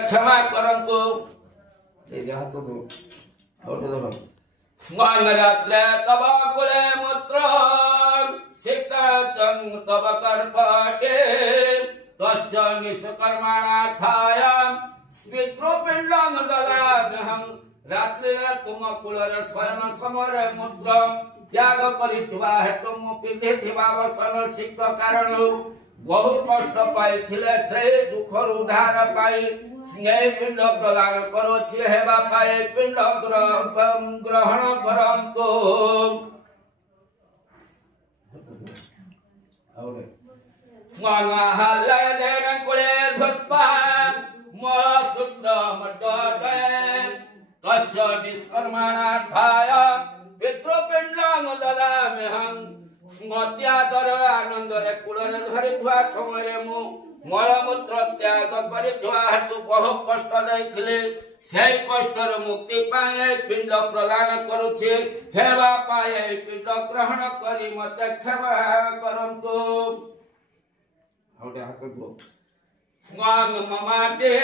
क्षमा करंतु ये हाथ को और देखो स्वांग रात्रे तब कुले मूत्र सिक्ता चंग तब कर्पटे तस्य निष्कर्माणार्थाय पितृपिंडं ददाम्यहं रात्रि तुम कुलरे स्वयं समरे मूत्र त्याग करिथवा हेतु मु पिंधिथिबा वसन सिक्त कारण बहुत कष्ट पाइथिले से दुख उद्धार पाई ये पिंड प्रदान करो छे हेबा पाए पिंड ग्रहण करंतो औरे स्वांगा हल्लेन कुले धुत्पा मळ सूत्र मटजय तस्य निष्कर्माणार्थाय पितृपिंडं ददाम्यहं मत्यादर आनंद रे कुलरे धरिथवा समय मु मलमूत्र त्याग करिथवा हेतु बहु कष्ट दैथिले सेई कष्टर मुक्ति पाए पिंड प्रदान करूछे हेबा पाए पिंड ग्रहण करी मते क्षमा करंतु औडे हाथ को स्वांग ममाते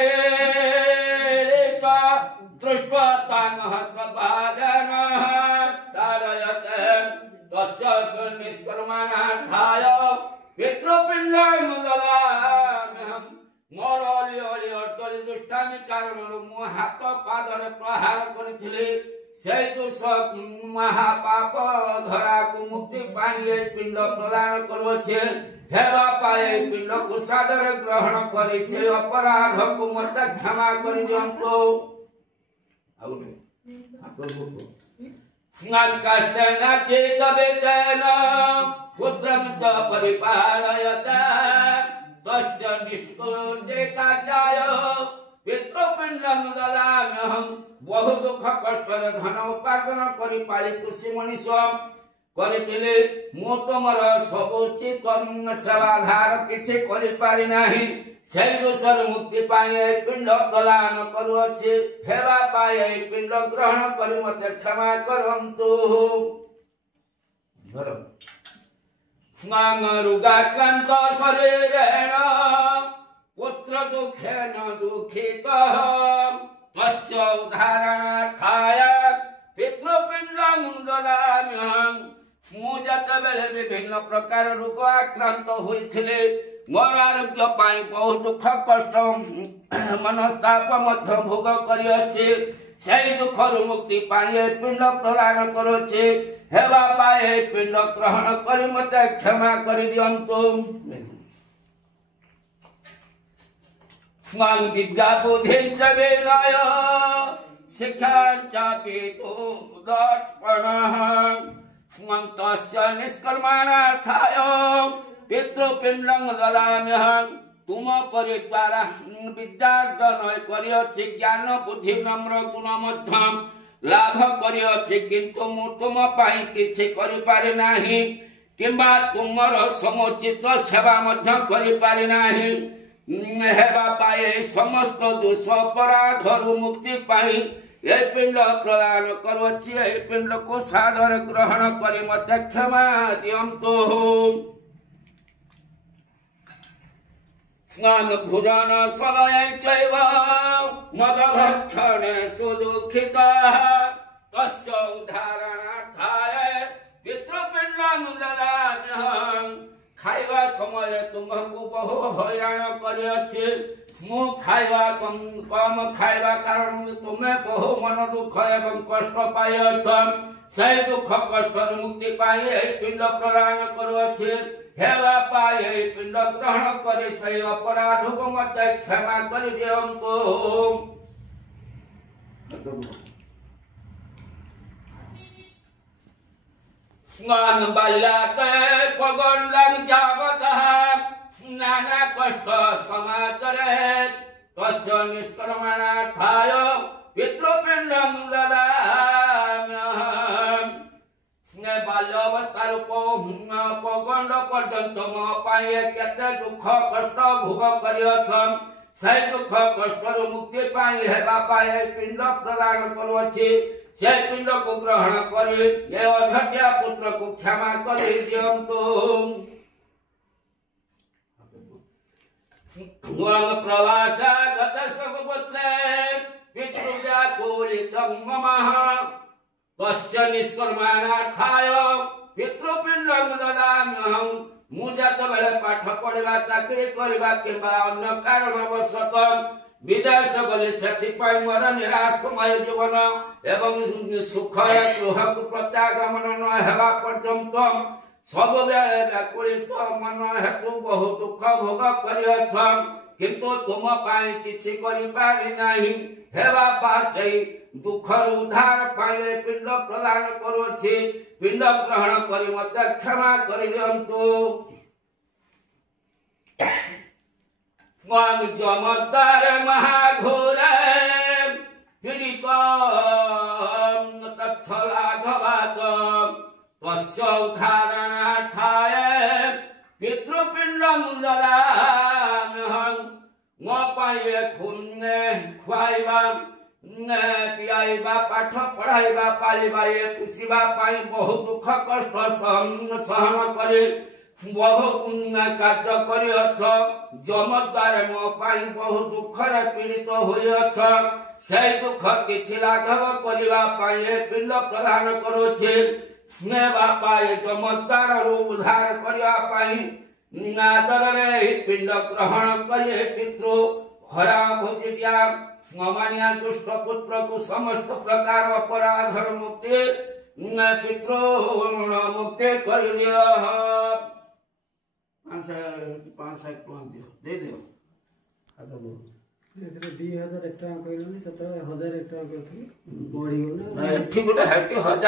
च दृष्ट्वा तानः प्रपादन तारयते तस्य निष्कर्माणार्थाय पितृपिंडं ददाम्यहं मोर अली अटली दुष्टामी कारणରୁ ମୁଁ ହାତ ପାଦରେ ପ୍ରହାର କରିଥିଲି ସେଇ ଦୋଷ ମହାପାପ ଧରାକୁ ମୁକ୍ତି ପାଇଁ ଏ ପିଣ୍ଡ ପ୍ରଦାନ କରୁଅଛେ ହେବା ପାଏ ପିଣ୍ଡକୁ ସାଦରେ ଗ୍ରହଣ କରି ସେ ଅପରାଧକୁ ମୋତେ କ୍ଷମା କରିଦିଅନ୍ତୁ ଆଉ ହାତ स्नान काष्ठेन चेतवेतेन पुत्रं च परिपालयता तस्य निष्कुरुते कार्याय पितृपिंडं ददाम्यहं बहु दुख कष्ट धन उपार्जन करि पाଳି खुशी मनीष କରିଥିଲେ ମୁଁ ତମର ସବୁ ଚିତ୍ତନ ସେବାଧାର କିଛି କରିପାରି ନାହିଁ ସେଇ ଦୋଷରୁ ମୁକ୍ତି ପାଇଁ ଏ ପିଣ୍ଡ ପ୍ରଦାନ କରୁଅଛି ହେବା ପାଇଁ ଏ ପିଣ୍ଡ ଗ୍ରହଣ କରି ମୋତେ କ୍ଷମା କରନ୍ତୁ ସ୍ନାନ ରୋଗାକ୍ରାନ୍ତ ଶରୀରେଣ ପୁତ୍ର ଦୁଃଖେନ ଦୁଃଖିତ ତସ୍ୟ ଉଦ୍ଧାରଣାರ್ಥाय पितृपिंडं ददाम्यहं ମୁଁ ଯେତେବେଳେ ବିଭିନ୍ନ ପ୍ରକାର ରୋଗ ଆକ୍ରାନ୍ତ ହୋଇଥିଲେ ମୋର ଆରୋଗ୍ୟ ପାଇଁ ବହୁ ଦୁଃଖ କଷ୍ଟ ମନସ୍ତାପ ମଧ୍ୟ ଭୋଗ କରିଅଛି ସେଇ ଦୁଃଖରୁ ମୁକ୍ତି ପାଇଁ ଏ ପିଣ୍ଡ ପ୍ରଦାନ କରୁଅଛି ହେବା ପାଇଁ ଏ ପିଣ୍ଡ ଗ୍ରହଣ କରି ମୋତେ କ୍ଷମା କରିଦିଅନ୍ତୁ ସ୍ୱାଂ ବିଦ୍ୟା ବୁଦ୍ଧି च विनय शिक्षा च पितु दर्पणः तस्य निष्कर्माणार्थाय पितृपिंडं ददाम्यहं तुम परिद्वारा विद्यार्जन करियछि ज्ञान बुद्धि नम्र गुण मध्यम लाभ करियछि किंतु मु तुम पाई किछि करि पारि नाही किंबा तुमर समुचित सेवा मध्य करि पारि नाही हेबा पाए समस्त दोष अपराधरु मुक्ति पाई ये पिंड प्रदान करुछि ये पिंड को सादर ग्रहण करी मते क्षमा दियंतु स्नान भोजन समय चैव मद भक्षण सुदुखितः तस्य उद्धारणार्थाय पितृपिंडं ददाम्यहं खाइबा समय तुमको बहु हैरान करियछि मु खाइबा कम खाइबा कारण तुमे बहु मन दुख एवं कष्ट पाइछ से दुख कष्ट मुक्ति पाई ए पिंड प्रदान करुछि हेबा पाई ए पिंड ग्रहण करि से अपराध को मते क्षमा करि दियंतु स्नान बाल्याके पगंडं जावतः नाना कष्ट समाचरे तस्य निष्कर्माणार्थाय पितृपिंडं ददाम्यहं स्ने बाल्यावस्थार पगंड पर्यंत मो पाए केते दुख कष्ट भोग करियछन से दुख कष्ट मुक्ति पाई हेबा पाए पिंड प्रदान करुछि से पिंड को ग्रहण करी ये अधर्या पुत्र को क्षमा करि दियंतु प्रवासा गत सब नमः तस्य निष्कर्माणार्थाय पितृपिंडं ददाम्यहं मु जतबेले पाठ पढ़ा चाकरी करबा किंबा अन्य कारणवशतः विदेश गली से मोर निराशमय जीवन एवं सुखय गृह को प्रत्यागमन न हेबा पर्यंत सब बेले व्याकुलित मन हेतु बहुत दुख भोग करियछ किंतु तुम पाई किछि करि पारि नाही हेबा पासै दुख उद्धार पाइले पिंड प्रदान करूछि पिंड ग्रहण करि मते क्षमा करि दियंतु स्वामी जमदार महाघोर पीड़ित तत्लाघवात तस्य उद्धारणार्थाय पितृपिंडं ददाम्यहं मो पाइए खुन्ने खुआइबा पियाइबा पाठ पढ़ाइबा पालिबा ये पुषिबा पाई बहुत दुख कष्ट सहन करे बहु कार्य करियछ जमद्वार मो पाई बहु दुखर पीड़ित होइयछ से दुख किछि लाघव करिबा पाई पिंड प्रदान करूछि स्नेह बापा ये जमद्वार रु उद्धार करिबा पाई नादर रे पिंड ग्रहण करिए पितृ हरा भोजिया स्वमानिया दुष्ट पुत्र को समस्त प्रकार अपराध मुक्ति पितृ मुक्ति कर दिया 500 दे दियो 2001 टका कहलनी 1001 टका करथि बढी हो ना ठीक गोटे 1000